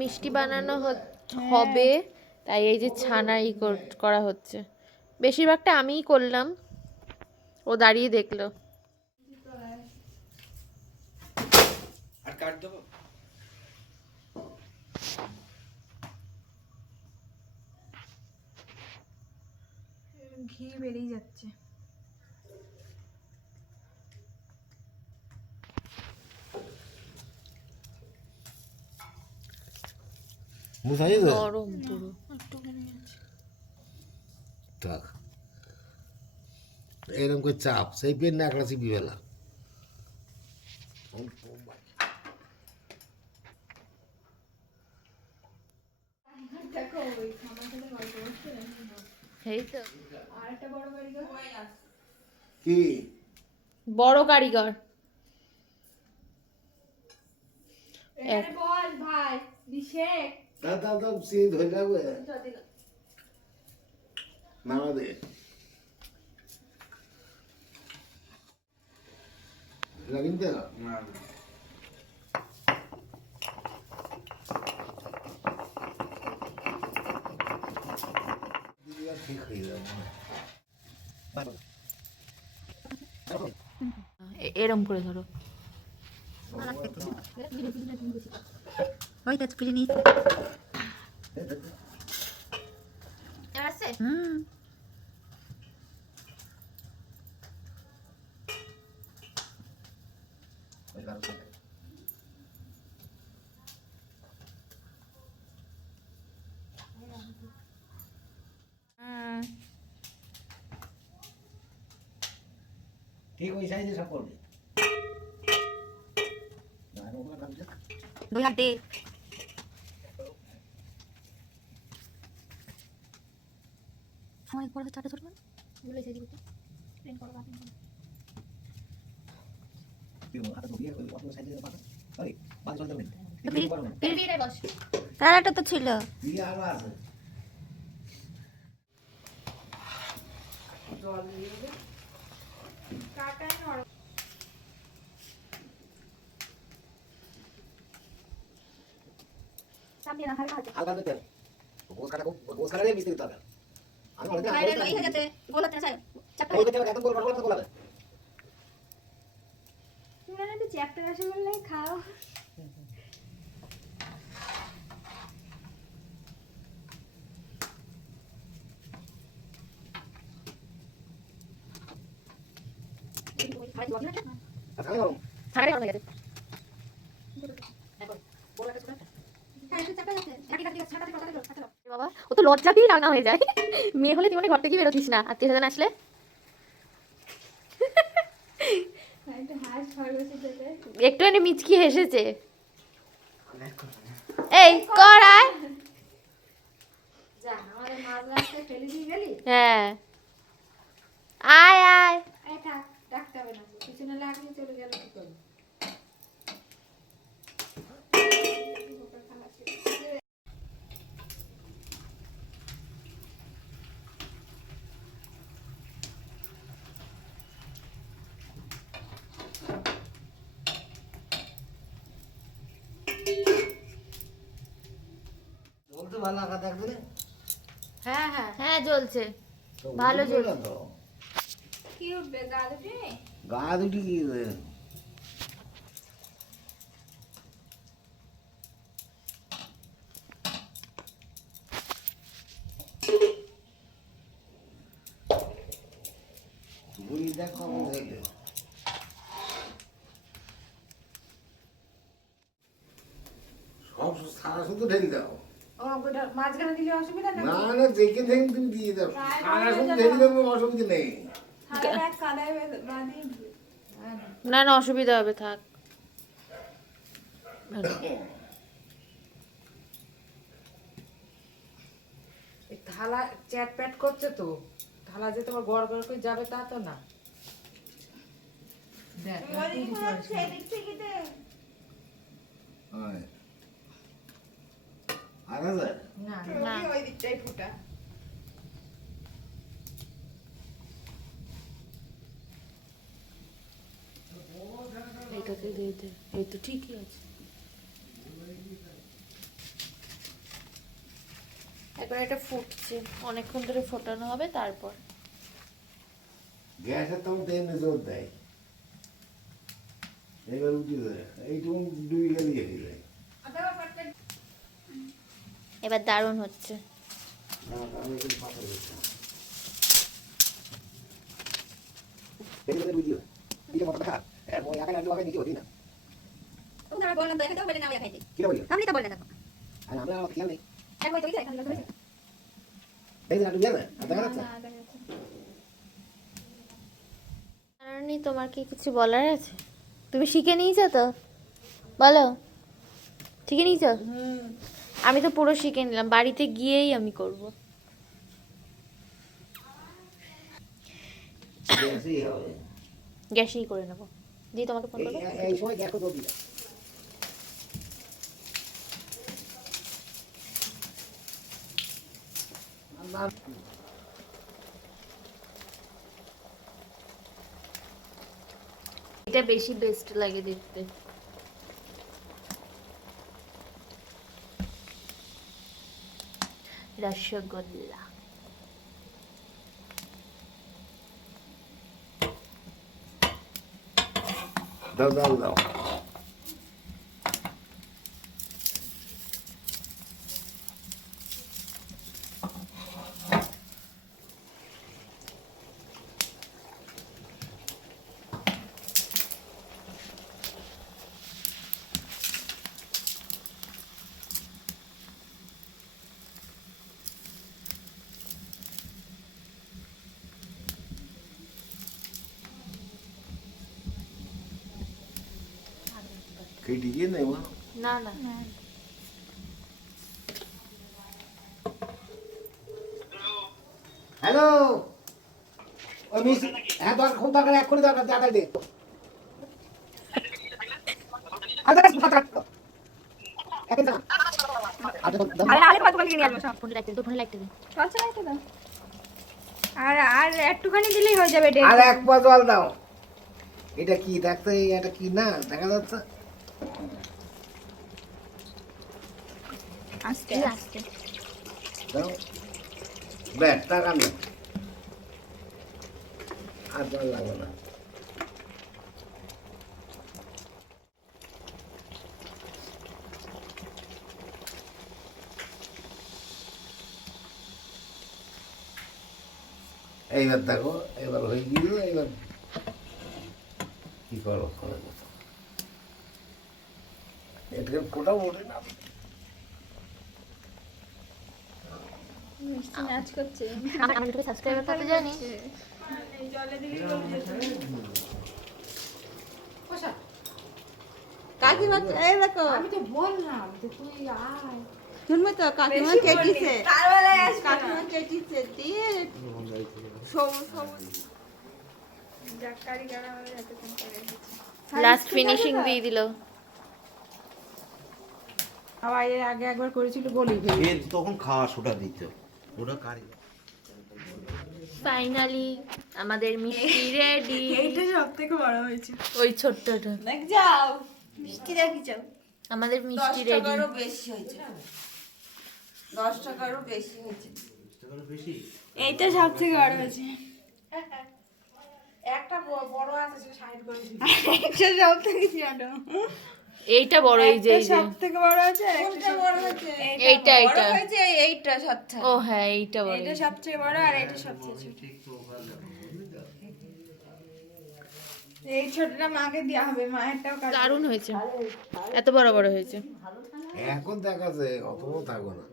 মিষ্টি বানানো হবে, তাই এই যে ছানা করা হচ্ছে। বেশিরভাগটা আমিই করলাম, ও দাঁড়িয়ে দেখলো। আর কাট দেবো। ঘি বেরিয়ে যাচ্ছে। গরম পুরো। এরকম করে চাপ সেই পেন না একলা চিপি ফেলা। এই তো কি বড় কারিগর। বল ভাই বিশেক দাদা তো সিট হয়ে যাবে নামা দে লাগিন তো না ঠিক হয়ে যাবে। এরম করে ধরো। ওই তো ফিরে নিয়ে ঠিক ওই সাইজে সব করবে। দুই হাত দে। আমার বড় চাটা ধরবেন বলে সেই দিকে ট্রেন করবা তারাটা তো ছিল চ্যাপ্টার আসে বললে খাও বাবা, ও তো লজ্জাতেই রান্না হয়ে যায়। মেয়ে হলে জীবনে ঘর থেকে বেরোতিস না, আত্মীয় স্বজন আসলে। একটুখানি মিচকি হেসেছে। এই করায় হ্যাঁ আয় আয়। বলতে ভালো আঁকা দেখবে না? হ্যাঁ হ্যাঁ হ্যাঁ জ্বলছে, ভালো জ্বলছে। তো কি উঠবে গা দুটি গা দুটি কি বুড়ি দেখ কখন থেকে সব সারা শুধু ঢেলে দাও। মাঝখানে দিলে অসুবিধা না না না দেখে দেখে তুমি দিয়ে দাও, সারা শুধু ঢেলে দেবো, অসুবিধা নেই। না না অসুবিধা হবে, থাক। থালা চ্যাট প্যাট করছে তো, থালা যে তোমার গড় গড় করে যাবে তা তো না। দেখ হয়। আর আছে? না না ওই দিকটাই ফুটা এইটাকে দিয়ে দে, এই তো ঠিকই আছে। একবার এটা ফুটছে, অনেকক্ষণ ধরে ফোটানো হবে তারপর। গ্যাসের তখন তেমনি জোর দেয়, এবার উঠে দেয় এইটুকু ডুবি গেলে এসে যায়। এবার দারুণ হচ্ছে। আমি একটু পাথর দিচ্ছি এটা বুঝিও এটা মতো খা ওই একা লাগলো আগে দিতে হতি না তোমরা বললাম তো এখানে বলে না আমি খাইতে কি বলিও আপনি তো বললেন না আর আমরা খেয়াল নেই একবার তো এখানে লাগলো এই যে ডুবে না দেখা যাচ্ছে রানী, তোমার কি কিছু বলার আছে? তুমি শিখে নিয়েছো তো, বলো। শিখে নিয়েছো? আমি তো পুরো শিখে নিলাম, বাড়িতে গিয়েই আমি করব। গ্যাসই হবে গ্যাসেই করে নেবো। জি, তোমাকে ফোন করবো। এই সময় গ্যাস তো দিবে এটা বেশি বেস্ট লাগে দেখতে। রসগোল্লা। দাও দাও দাও কেটে গিয়ে নেই মা না না, হ্যালো ওই মিস হ্যাঁ দরকার খুব দরকার এক্ষুনি দরকার টাকা দে ফোনে লাগতে দে, ফোনে লাগতে দে। আর আর একটুখানি দিলেই হয়ে যাবে আর এক পা জল দাও এটা কি দেখতে এটা কি না দেখা যাচ্ছে আস্তে আস্তে দাও ব্যাস টাকা নেই আর জল লাগবে না এইবার দেখো এবার হয়ে গিয়েছিল এবার কি করো এটাকে ফোটাও ওঠে না নাচ করছে আমার ইউটিউবে সাবস্ক্রাইবার কত জানিস? কাকিমা এই দেখো আমি তো বললাম যে তুই আয়। শুনবে তো কাকিমা চেটিছে কাকিমা চেটিছে দিয়ে সবুজ সবুজ লাস্ট ফিনিশিং দিয়ে দিল। আবার এর আগে একবার করেছিল বলি সে তখন খাওয়া সোটা দিত ওটা কারি ফাইনালি আমাদের মিষ্টি রেডি। এইটা সব থেকে বড় হয়েছে ওই ছোট্টটা দেখ যাও মিষ্টি রাখি যাও আমাদের 10 মিষ্টি রেডি। টাকারও বেশি হয়েছে 10 টাকারও বেশি হয়েছে এইটা সব থেকে বড় হয়েছে একটা বড় আছে সে সাইড করেছিল এটা সব থেকে ছোট এইটা বড়, এই যে এই যে সব থেকে বড় আছে কোনটা বড় হয়েছে এইটা বড় এইটা। হয়েছে এইটা সবথেকে ও হ্যাঁ, এইটা বড়। এটা সবচেয়ে বড় আর এটা সবচেয়ে ছোট এই ছোটটা মাকে দেওয়া হবে মায়েরটাও দারুণ হয়েছে, এত বড় বড় হয়েছে। এখন দেখা যায় অত থাকবো না